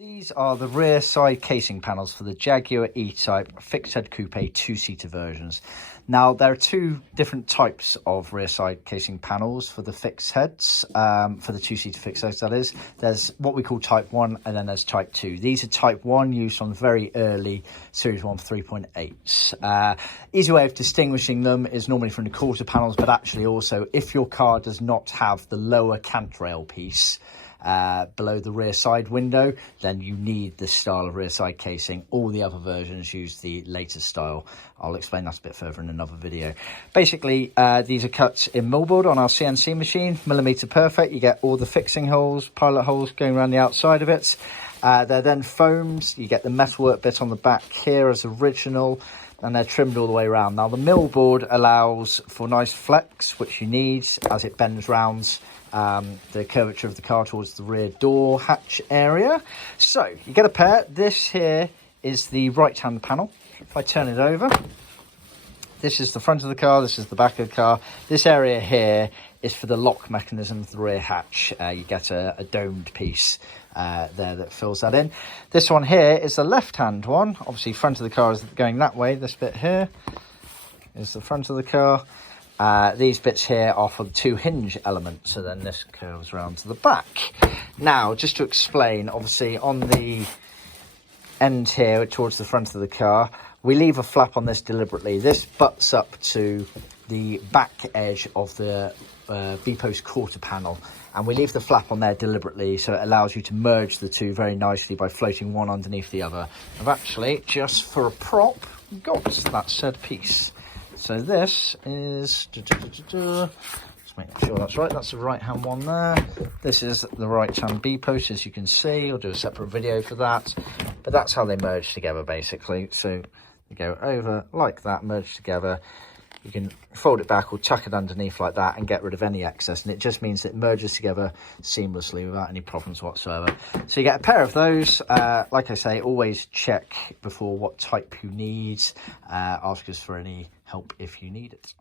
These are the rear side casing panels for the Jaguar E-Type Fixed Head Coupe two-seater versions. Now, there are two different types of rear side casing panels for the fixed heads, for the two-seater fixed heads, that is. There's what we call Type 1 and then there's Type 2. These are Type 1 used on very early Series 1 3.8s. Easy way of distinguishing them is normally from the quarter panels, but actually also if your car does not have the lower cantrail piece below the rear side window, then you need this style of rear side casing. All the other versions use the latest style. I'll explain that a bit further in another video. Basically, these are cut in millboard on our CNC machine, millimeter perfect. You get all the fixing holes, pilot holes going around the outside of it. They're then foamed. You get the metalwork bit on the back here as original, and they're trimmed all the way around. Now, the millboard allows for nice flex, which you need as it bends round the curvature of the car towards the rear door hatch area. So you get a pair. This here is the right hand panel. If I turn it over, this is the front of the car, this is the back of the car. This area here is for the lock mechanism of the rear hatch. You get a domed piece there that fills that in. This one here is the left hand one. Obviously front of the car is going that way. This bit here is the front of the car. These bits here are for the two hinge elements, so then this curves around to the back. Now, just to explain, obviously on the end here towards the front of the car, we leave a flap on this deliberately. This butts up to the back edge of the B-post quarter panel, and we leave the flap on there deliberately so it allows you to merge the two very nicely by floating one underneath the other. I've actually, just for a prop, got that said piece. So this is, just make sure that's right, that's the right hand one there. This is the right hand B-post, as you can see. I'll do a separate video for that, but that's how they merge together basically. So you go over like that, merge together. You can fold it back or tuck it underneath like that and get rid of any excess, and it just means it merges together seamlessly without any problems whatsoever. So you get a pair of those. Like I say, always check before what type you need. Ask us for any help if you need it.